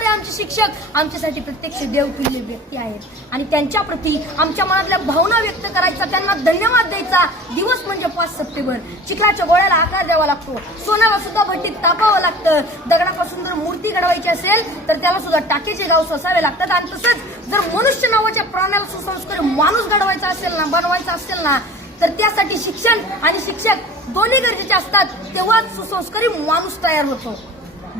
शिकवणारे आमचे शिक्षक आमच्यासाठी प्रत्यक्ष देवतुल्य व्यक्ती आहेत आणि त्यांच्या प्रती आमच्या मनातल्या भावना व्यक्त करायचा, त्यांना धन्यवाद द्यायचा दिवस म्हणजे 5 सप्टेंबर. चिखलाच्या गोळ्याला आकार द्यावा लागतो, सोन्याला सुद्धा भट्टीत तापावं लागतं, दगडापासून जर मूर्ती घडवायची असेल तर त्याला सुद्धा टाकेचे गाव सोसावे लागतात. आणि तसंच जर मनुष्य नावाच्या प्राण्याला सुसंस्कारी माणूस घडवायचा असेल ना, बनवायचा असेल ना, तर त्यासाठी शिक्षण आणि शिक्षक दोन्ही गरजेचे असतात, तेव्हाच सुसंस्कारी माणूस तयार होतो.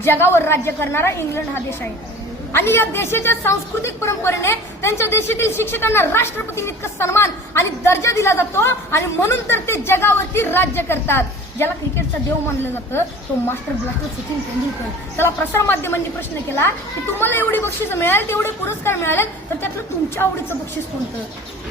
जगावर राज्य करणारा इंग्लंड हा देश आहे आणि या देशाच्या सांस्कृतिक परंपरेने त्यांच्या देशातील शिक्षकांना राष्ट्रपतींइतका सन्मान आणि दर्जा दिला जातो आणि म्हणून तर ते जगावरती राज्य करतात. ज्याला क्रिकेटचा देव मानलं जातं तो मास्टर ब्लास्टर सचिन तेंडुलकर. त्याला प्रसार माध्यमांनी प्रश्न केला की तुम्हाला एवढी बक्षीस मिळाली, तेवढे पुरस्कार मिळाले, तर त्यातलं तुमच्या आवडीचं बक्षीस कोणतं?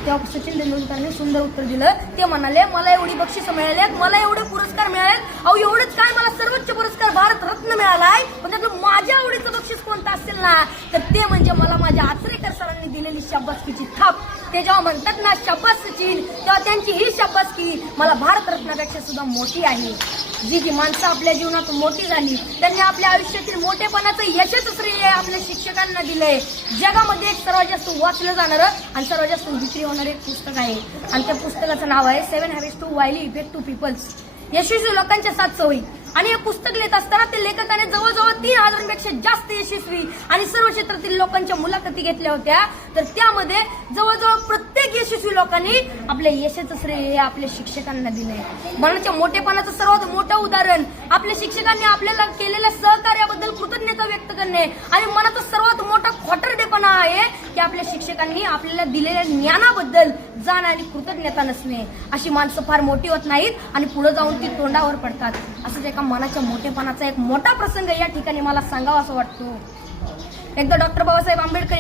तेव्हा सचिन तेंडुलकरने सुंदर उत्तर दिलं. ते म्हणाले, मला एवढी बक्षीस मिळाली, मला एवढे पुरस्कार मिळाले, अहो एवढंच काय, मला सर्वोच्च पुरस्कार भारत रत्न मिळालाय, पण त्यातलं माझ्या आवडीचं बक्षीस कोणतं असेल ना, तर ते म्हणजे मला माझ्या आचरेकर सरांनी दिलेली शाबासकीची थाप. ते जेव्हा म्हणतात ना शाबास सचिन, तेव्हा त्यांची ही शाबासकी मला भारत रत्नापेक्षा सुद्धा मोठी आहे. जी की माणसं आपल्या जीवनात मोठी झाली, त्यांनी आपल्या आयुष्यातील मोठेपणाचं यशच श्रेय आपल्या शिक्षकांना दिलंय. जगामध्ये एक सर्वात जास्त वाचलं जाणारं आणि सर्वात जास्त विक्री होणारं एक पुस्तक आहे आणि त्या पुस्तकाचं नाव आहे 7 habits to highly effect to peoples, यशस्वी लोकांच्या 7 सवयी. आणि हे पुस्तक लिहित असताना ते लेखकाने जवळजवळ 3000पेक्षा जास्त यशस्वी आणि सर्व क्षेत्रातील लोकांच्या मुलाखती घेतल्या होत्या. तर त्यामध्ये जवळजवळ प्रत्येक यशस्वी लोकांनी आपल्या यशाचं श्रेय आपल्या शिक्षकांना दिलंय. मनाच्या मोठेपणाचं सर्वात मोठं उदाहरण आपल्या शिक्षकांनी आपल्याला केलेल्या सहकार्याबद्दल कृतज्ञता व्यक्त करणे आणि मनाचा सर्वात मोठा खोटरडेपणा आहे की आपल्या शिक्षकांनी आपल्याला दिलेल्या ज्ञानाबद्दल जाण आणि कृतज्ञता नसणे. अशी माणसं फार मोठी होत नाहीत आणि पुढे जाऊन ती तोंडावर पडतात. असंच एका मनाच्या मोठेपणाचा एक मोठा प्रसंग या ठिकाणी मला सांगावा असं वाटतो. एकदा डॉक्टर बाबासाहेब आंबेडकर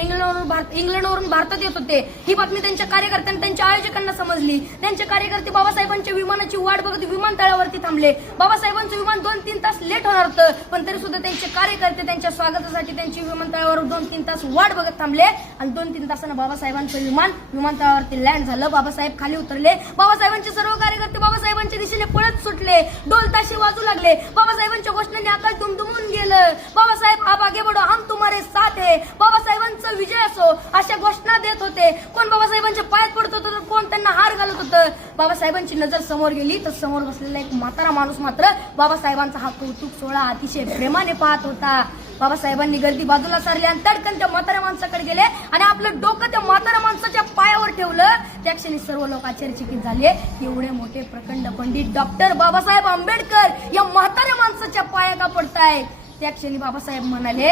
इंग्लंडवरून भारतात येत होते. ही बातमी त्यांच्या कार्यकर्त्यांना, त्यांच्या आयोजकांना समजली. त्यांचे कार्यकर्ते बाबासाहेबांच्या विमानाची वाट बघत विमानतळावरती थांबले. बाबासाहेबांचं विमान 2-3 तास लेट होणार होतं, पण तरी सुद्धा त्यांचे कार्यकर्ते त्यांच्या स्वागतासाठी त्यांची विमानतळावर 2-3 तास वाट बघत थांबले आणि 2-3 तासानं बाबासाहेबांचं विमान विमानतळावरती लँड झालं. बाबासाहेब खाली उतरले. बाबासाहेबांचे सर्व कार्यकर्ते बाबासाहेबांच्या दिशेने पळत सुटले. ढोल ताशे वाजू लागले. बाबासाहेबांच्या घोषणाने आकाश दुमदुमून गेलं. बाबासाहेब आप आगे बढ़ो, हम तुम्हारे साथ है, बाबासाहेबांचा विजय असो, अशा घोषणा देत होते. कोण बाबासाहेबांच्या पायात पडत होतं तर कोण त्यांना हार घालत होतं. बाबासाहेबांची नजर समोर गेली तर समोर बसलेला एक म्हातारा माणूस मात्र बाबासाहेबांचा हा कौतुक सोहळा अतिशय प्रेमाने पाहत होता. बाबासाहेबांनी गर्दी बाजूला सारली आणि तडकन त्या म्हाताऱ्या माणसाकडे गेले आणि आपलं डोकं त्या म्हाताऱ्या माणसाच्या पायावर ठेवलं. त्या क्षणी सर्व लोक आश्चर्यचकित झाले. एवढे मोठे प्रखंड पंडित डॉक्टर बाबासाहेब आंबेडकर या म्हाताऱ्या माणसाच्या पाया का पडतायत. त्या क्षणी बाबासाहेब म्हणाले,